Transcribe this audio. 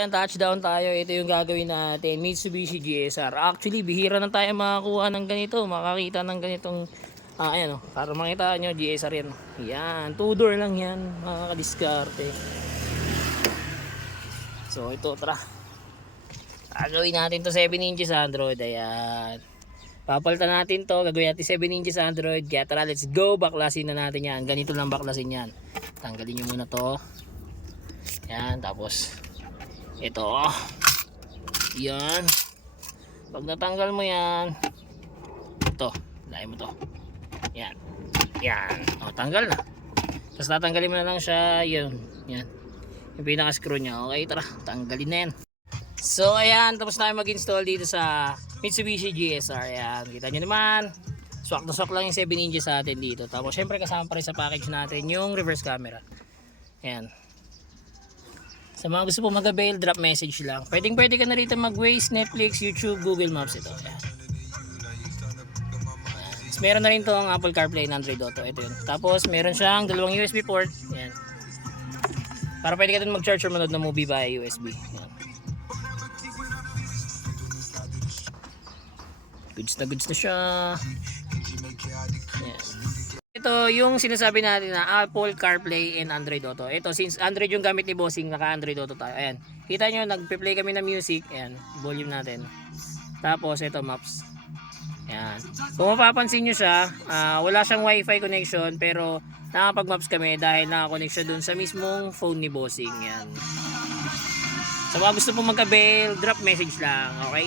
Ayan, touchdown tayo. Ito yung gagawin natin. Mitsubishi GSR. Actually, bihira na tayo makakuha ng ganito. Makakita ng ganitong ayan o. Para makita nyo, GSR yan. Yan. 2-door lang yan. Makakadiskarte. So, ito, tara. Gagawin natin to 7 inches Android. Ayan. Papalitan natin to. Gagawin natin 7 inches Android. Kaya tara, let's go. Baklasin na natin yan. Ganito lang baklasin yan. Tanggalin nyo muna to. Ayan. Tapos ito. Yan. Pag natanggal mo yan, ito, lain mo to. Yan. Yan. O, tanggal na. Tapos tatanggalin mo na lang siya. Yun. Yan. Yung pinaka screw nya. Okay, tara. Tanggalin na yan. So, ayan. Tapos na mag-install dito sa Mitsubishi GSR. Ayan. Kita nyo naman. Swak na swak lang yung 7 inches sa atin dito. Tapos, syempre kasama pa rin sa package natin yung reverse camera. Ayan. Sa mga gusto po mag-avail, drop message lang. Pwede ka na rito mag-Waze, Netflix, YouTube, Google Maps. Ito. Ayan. Meron na rin to ang Apple CarPlay and Android Auto. Ito yun. Tapos meron siyang dalawang USB port. Ayan. Para pwede ka din mag-charge or manood ng movie via USB. Ayan. Goods na siya. Ayan. Ito yung sinasabi natin na Apple CarPlay and Android Auto. Ito, since Android yung gamit ni Bossing, naka-Android Auto tayo. Ayan. Kita nyo, nagpe-play kami ng music. Ayan. Volume natin. Tapos, ito, maps. Ayan. Kung mapapansin nyo siya, wala siyang wifi connection, pero nakapag-maps kami dahil nakakonect siya dun sa mismong phone ni Bossing. Ayan. Sa mga gusto pong mag-avail, drop message lang. Okay?